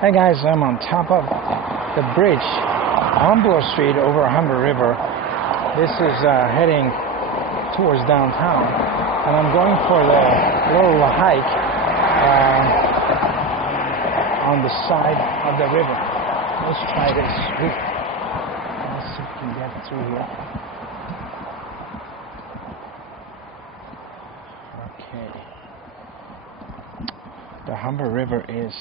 Hi guys, I'm on top of the bridge on Bloor Street over Humber River. This is heading towards downtown, and I'm going for the little hike on the side of the river. Let's try this. Let's see if we can get through here. Okay. The Humber River is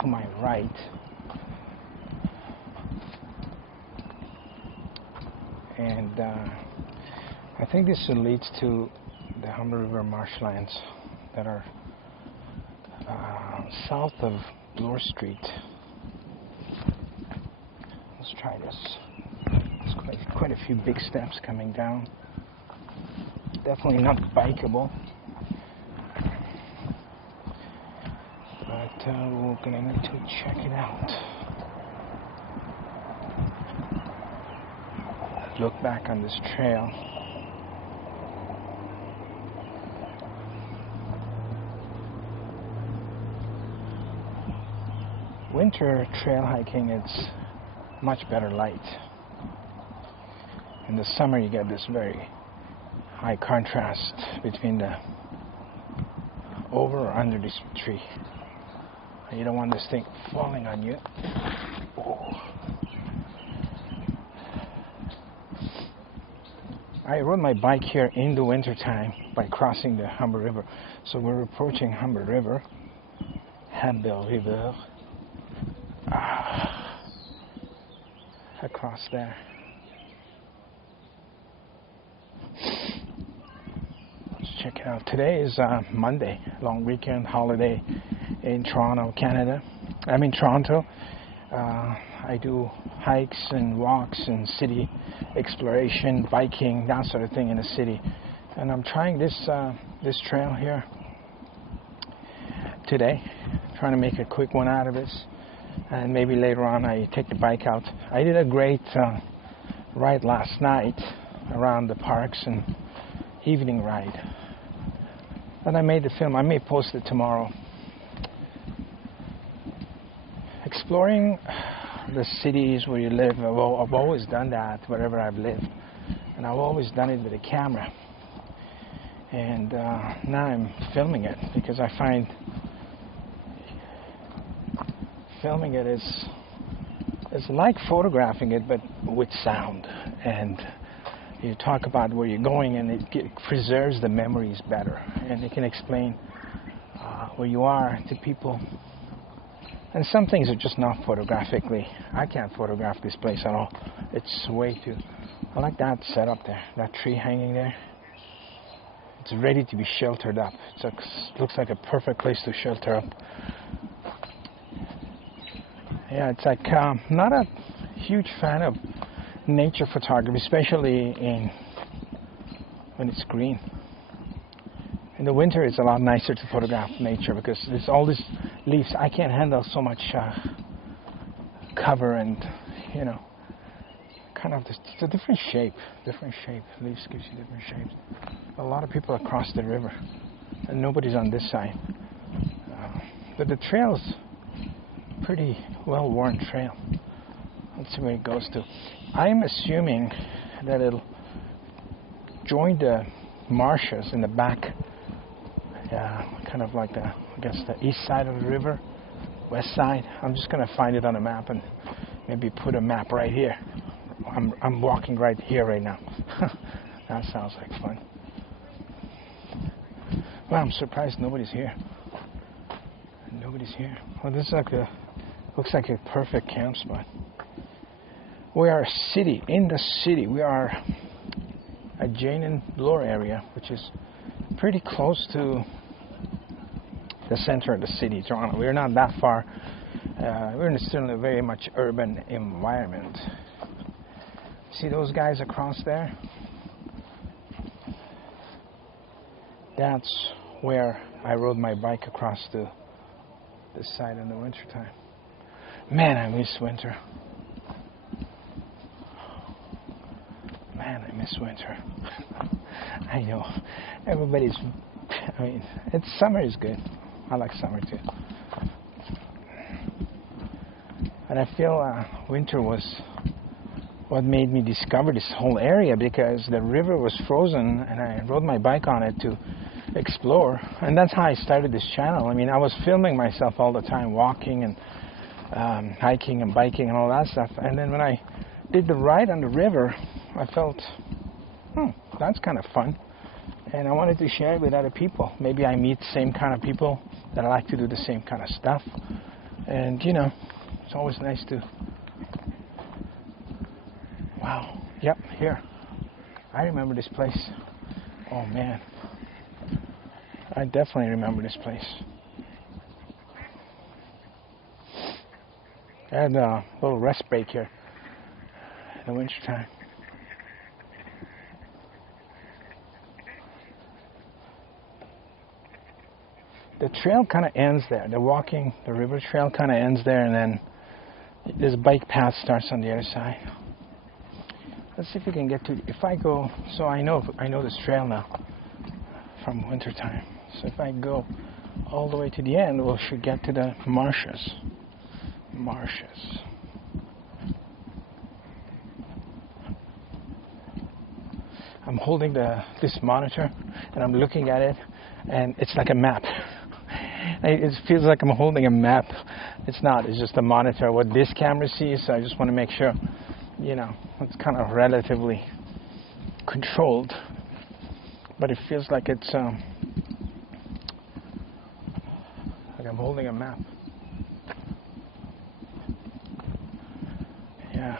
to my right, and I think this leads to the Humber River marshlands that are south of Bloor Street. Let's try this. There's quite a few big steps coming down. Definitely not bikeable. But we're gonna need to check it out. Look back on this trail. Winter trail hiking, it's much better light. In the summer you get this very high contrast between the over or under this tree. You don't want this thing falling on you. Oh. I rode my bike here in the winter time by crossing the Humber River. So we're approaching Humber River. Humber River. Across there. Let's check it out. Today is Monday, long weekend, holiday in Toronto, Canada. I'm in Toronto. I do hikes and walks and city exploration, biking, that sort of thing in the city. And I'm trying this trail here today, trying to make a quick one out of this. And maybe later on I take the bike out. I did a great ride last night around the parks and evening ride. And I made the film. I may post it tomorrow. Exploring the cities where you live, I've always done that wherever I've lived, and I've always done it with a camera. And now I'm filming it because I find filming it is like photographing it, but with sound. And you talk about where you're going, and it preserves the memories better, and it can explain where you are to people. And some things are just not photographically. I can't photograph this place at all. It's way too... I like that setup there. That tree hanging there. It's ready to be sheltered up. It looks like a perfect place to shelter up. Yeah, it's like not a huge fan of nature photography, especially when it's green. In the winter, it's a lot nicer to photograph nature because there's all these leaves. I can't handle so much cover, and kind of it's a different shape. Leaves gives you different shapes. A lot of people across the river, and nobody's on this side. But the trail's pretty well-worn trail. Let's see where it goes to. I'm assuming that it'll join the marshes in the back. Yeah, kind of like I guess the east side of the river, west side. I'm just gonna find it on a map and maybe put a map right here. I'm walking right here right now. That sounds like fun. Well, I'm surprised nobody's here. Nobody's here. Well, this is looks like a perfect camp spot. We are a city, in the city. We are a Jane and Bloor area, which is pretty close to the center of the city, Toronto. We're not that far. We're still in a very much urban environment. See those guys across there? That's where I rode my bike across to this side in the wintertime. Man, I miss winter. Man, I miss winter. I know. Everybody's... summer is good. I like summer too. And I feel winter was what made me discover this whole area, because the river was frozen and I rode my bike on it to explore. And that's how I started this channel. I mean, I was filming myself all the time, walking and hiking and biking and all that stuff. And then when I did the ride on the river, I felt, that's kind of fun. And I wanted to share it with other people. Maybe I meet the same kind of people that like to do the same kind of stuff. And, you know, it's always nice to... Wow. Yep, here. I remember this place. Oh, man. I definitely remember this place. I had a little rest break here in the winter time. The trail kind of ends there. The river trail kind of ends there, and then this bike path starts on the other side. Let's see if we can get to. If I go, so I know this trail now from winter time. So if I go all the way to the end, we should get to the marshes. Marshes. I'm holding this monitor, and I'm looking at it, and it's like a map. It feels like I'm holding a map. It's not. It's just a monitor. What this camera sees, so I just want to make sure, you know, it's kind of relatively controlled. But it feels like it's like I'm holding a map. Yeah.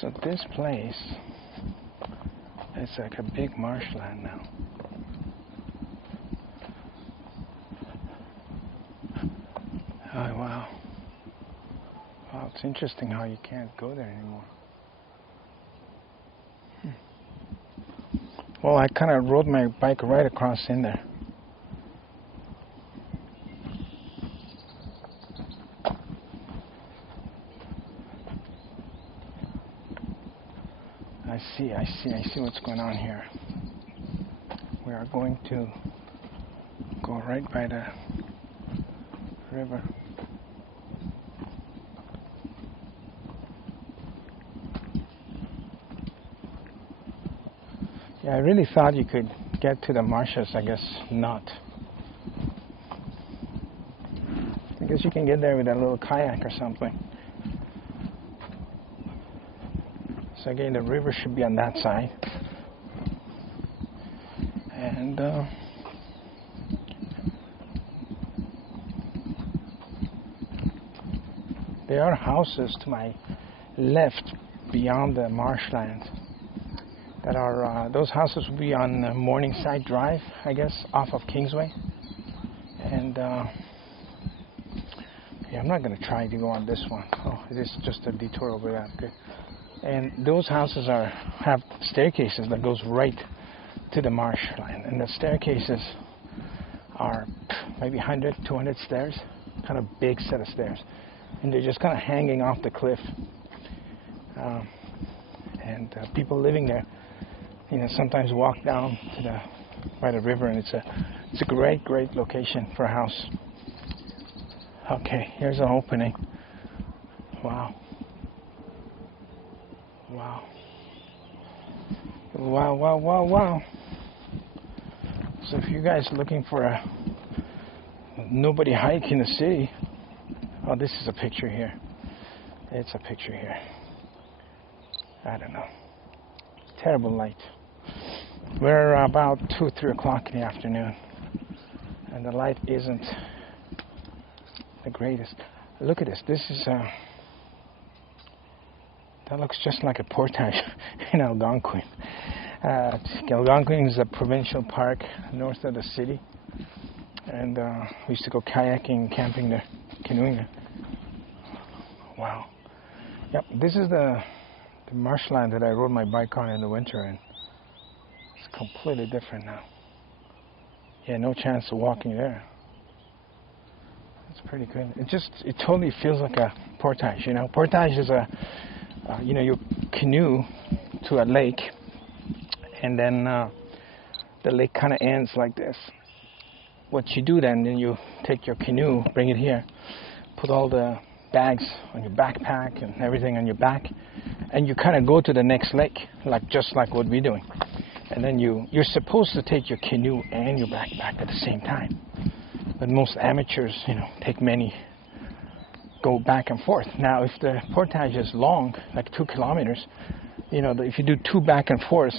So this place is like a big marshland now. Oh, wow. Wow, it's interesting how you can't go there anymore. Well, I kind of rode my bike right across in there. I see what's going on here. We are going to go right by the river. Yeah, I really thought you could get to the marshes. I guess not. I guess you can get there with a little kayak or something. So again, the river should be on that side. And there are houses to my left beyond the marshland. That are those houses will be on Morningside Drive, I guess, off of Kingsway. And yeah, I'm not going to try to go on this one. Oh, it is just a detour over that. Okay. And those houses have staircases that goes right to the marshland. And the staircases are maybe 100, 200 stairs, kind of big set of stairs. And they're just kind of hanging off the cliff. And people living there, you know, sometimes walk down to by the river, and it's a great location for a house. Okay, here's an opening. Wow. So if you guys are looking for a nobody hike in the city, oh, this is a picture here. It's a picture here. I don't know. Terrible light. We're about 2, 3 o'clock in the afternoon, and the light isn't the greatest. Look at this. This is that looks just like a portage in Algonquin. Algonquin is a provincial park north of the city, and we used to go kayaking, camping there, canoeing there. Wow. Yep, this is the marshland that I rode my bike on in the winter, and it's completely different now. Yeah, no chance of walking there. It's pretty good. It totally feels like a portage, you know. Portage is you canoe to a lake, and then the lake kind of ends like this. What you do then you take your canoe, bring it here, put all the bags on your backpack and everything on your back, and you kind of go to the next lake, just like what we're doing. And then you're supposed to take your canoe and your backpack at the same time. But most amateurs, take many, go back and forth. Now, if the portage is long, like 2 kilometers, if you do 2 back and forth,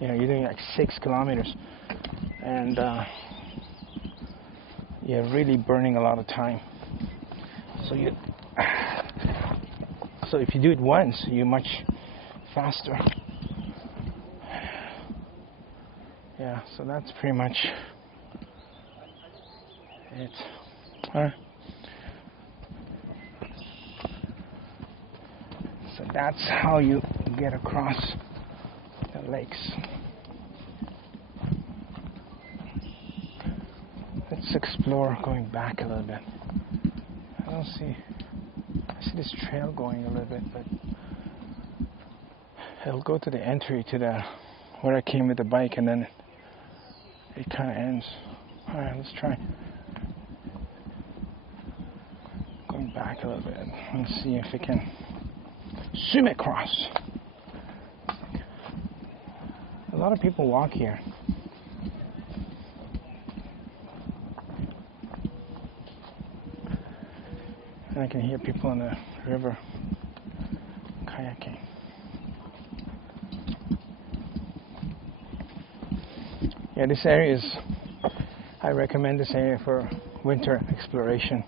you're doing like 6 kilometers. And you're really burning a lot of time. So if you do it once, you're much faster. Yeah, so that's pretty much it. All right. So that's how you get across the lakes. Let's explore going back a little bit. I see this trail going a little bit, but it'll go to the entry to where I came with the bike, and then it kind of ends. All right, let's try going back a little bit and see if we can swim across. A lot of people walk here. And I can hear people on the river kayaking. Yeah, this area I recommend this area for winter exploration,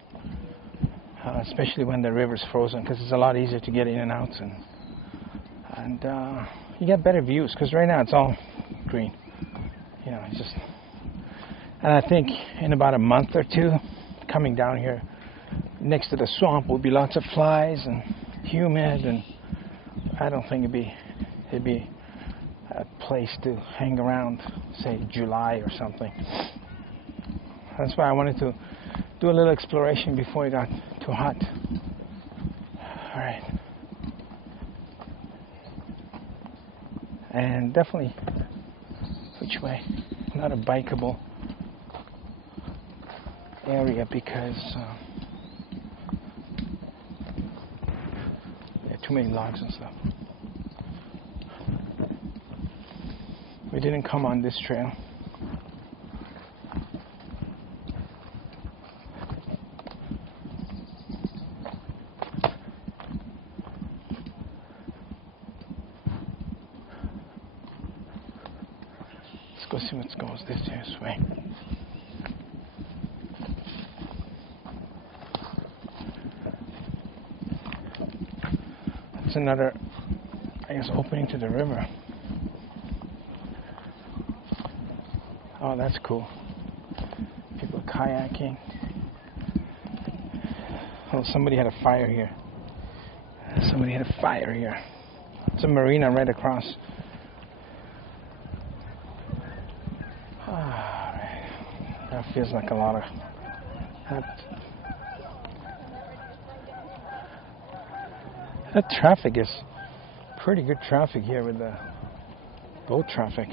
especially when the river's frozen, because it's a lot easier to get in and out, and you get better views, because right now it's all green. It's just, and I think in about a month or two, coming down here, next to the swamp will be lots of flies and humid, and I don't think it'd be a place to hang around, say July or something. That's why I wanted to do a little exploration before it got too hot. All right. And definitely, which way? Not a bikeable area, because too many logs and stuff. We didn't come on this trail. Let's go see what goes this way. It's another, opening to the river. Oh, that's cool. People kayaking. Oh, somebody had a fire here. It's a marina right across. That feels like a lot of... That traffic is pretty good traffic here with the boat traffic.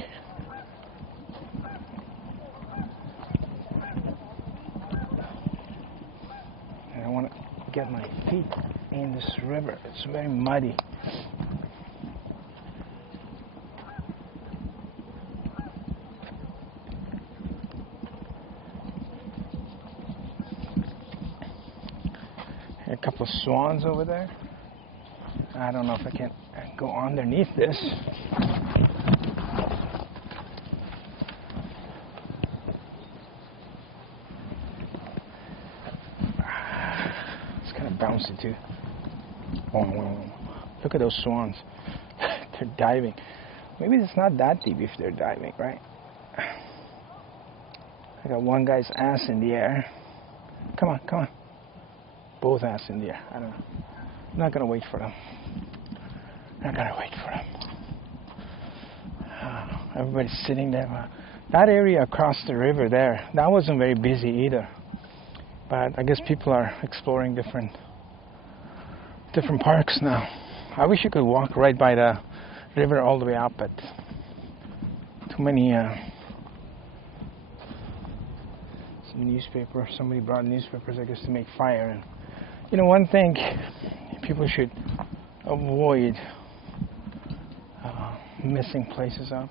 And I want to get my feet in this river. It's very muddy. A couple of swans over there. I don't know if I can go underneath this. It's kind of bouncy too. Look at those swans. They're diving. Maybe it's not that deep if they're diving, right? I got one guy's ass in the air. Come on. Both ass in the air. I don't know. I'm not going to wait for them. Everybody's sitting there. That area across the river there, that wasn't very busy either. But I guess people are exploring different parks now. I wish you could walk right by the river all the way up, but too many... some newspaper. Somebody brought newspapers, I guess, to make fire, and You know, one thing people should avoid messing places up.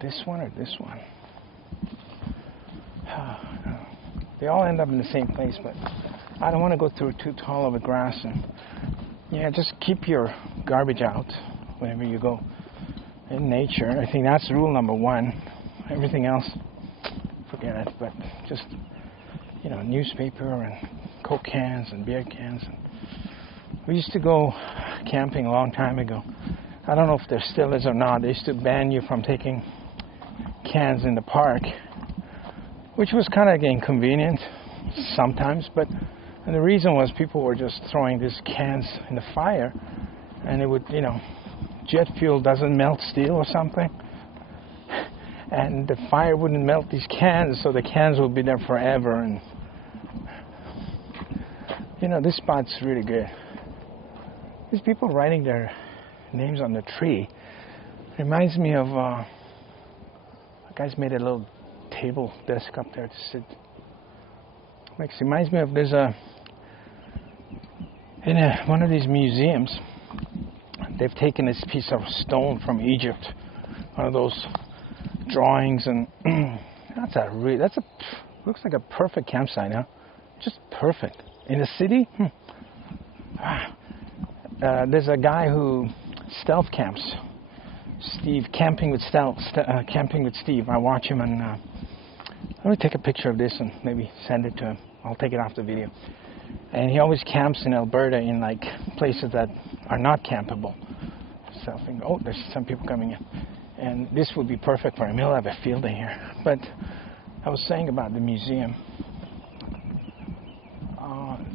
This one or this one? They all end up in the same place, but I don't want to go through too tall of a grass. And yeah, just keep your garbage out whenever you go in nature. I think that's rule number one. Everything else, forget it. But just, you know, newspaper and Coke cans and beer cans. We used to go camping a long time ago. I don't know if there still is or not. They used to ban you from taking cans in the park, which was kind of inconvenient sometimes, and the reason was people were just throwing these cans in the fire, and it would, you know, jet fuel doesn't melt steel or something, and the fire wouldn't melt these cans, so the cans will be there forever. And you know, this spot's really good. These people writing their names on the tree reminds me of guys made a little table desk up there to sit. Reminds me of one of these museums, they've taken this piece of stone from Egypt, one of those drawings, and looks like a perfect campsite, huh? Just perfect. In the city, there's a guy who stealth camps. Steve, camping with Steve. I watch him, and let me take a picture of this and maybe send it to him. I'll take it off the video. And he always camps in Alberta in like places that are not campable. So I think, oh, there's some people coming in, and this would be perfect for him. He'll have a field day here. But I was saying about the museum.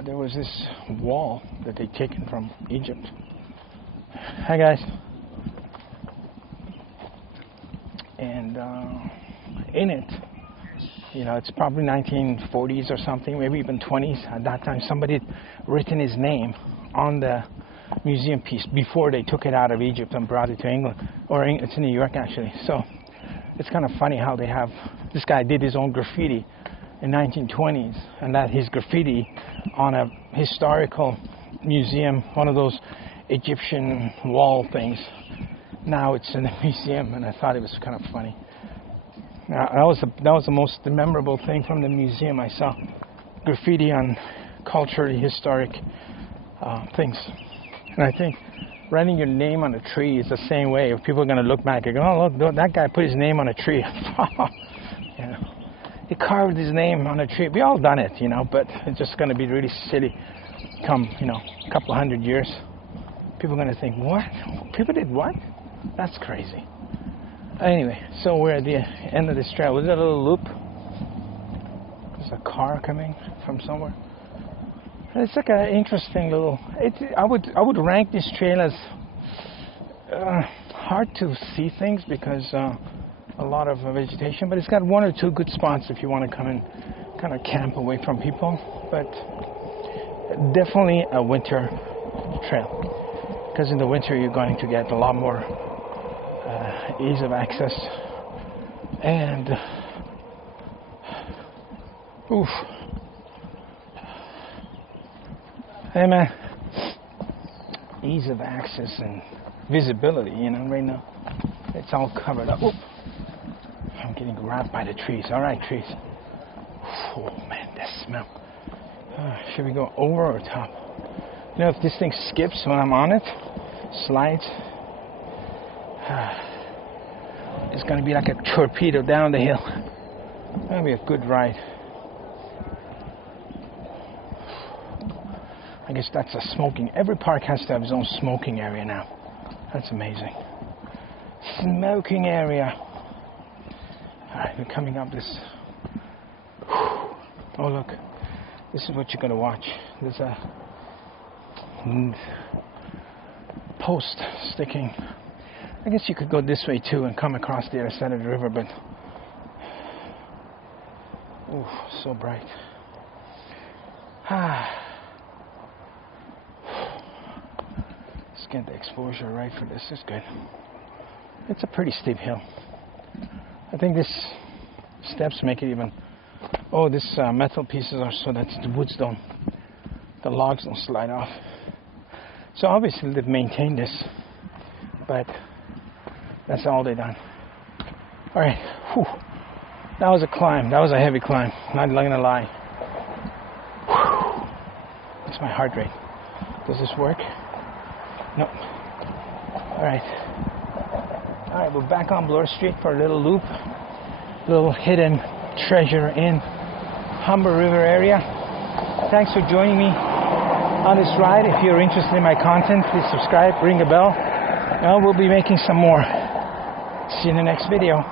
There was this wall that they'd taken from Egypt. Hi guys. And in it, you know, it's probably 1940s or something, maybe even 20s. At that time, somebody had written his name on the museum piece before they took it out of Egypt and brought it to England, or it's in New York actually. So it's kind of funny how they have, this guy did his own graffiti in 1920s, and that his graffiti on a historical museum, one of those Egyptian wall things. Now it's in the museum, and I thought it was kind of funny. That was the most memorable thing from the museum. I saw graffiti on culturally historic things, and I think writing your name on a tree is the same way. If people are going to look back and go, "Oh, look, that guy put his name on a tree," you know, he carved his name on a tree. We all done it, you know, but it's just going to be really silly. Come, you know, a couple of 100 years, people are going to think, "What? People did what? That's crazy." Anyway, so we're at the end of this trail. Was that a little loop? There's a car coming from somewhere. It's like an interesting little. I would rank this trail as hard to see things because a lot of vegetation, but it's got one or two good spots if you want to come and kind of camp away from people. But definitely a winter trail, because in the winter you're going to get a lot more ease of access, and oof, hey man, ease of access and visibility, you know. Right now it's all covered up. Oop. I'm getting grabbed by the trees. All right, trees. Oh man, that smell. Should we go over or top? You know, if this thing skips when I'm on it, slides, it's going to be like a torpedo down the hill. That'll be a good ride. I guess that's a smoking. Every park has to have its own smoking area now. That's amazing. Smoking area. Alright, we're coming up this. Oh look, this is what you're going to watch. There's a post sticking. I guess you could go this way too and come across the other side of the river, but ooh, so bright. Let's get the exposure right for this. It's good. It's a pretty steep hill. I think this steps make it even. Oh, this metal pieces are so that the woods don't the logs don't slide off. So obviously they've maintained this, but that's all they've done. All right, whew. That was a climb. That was a heavy climb. Not gonna lie. Whew. What's my heart rate? Does this work? Nope. All right, we're back on Bloor Street for a little loop, little hidden treasure in Humber River area. Thanks for joining me on this ride. If you're interested in my content, please subscribe, ring a bell, and we'll be making some more. See you in the next video.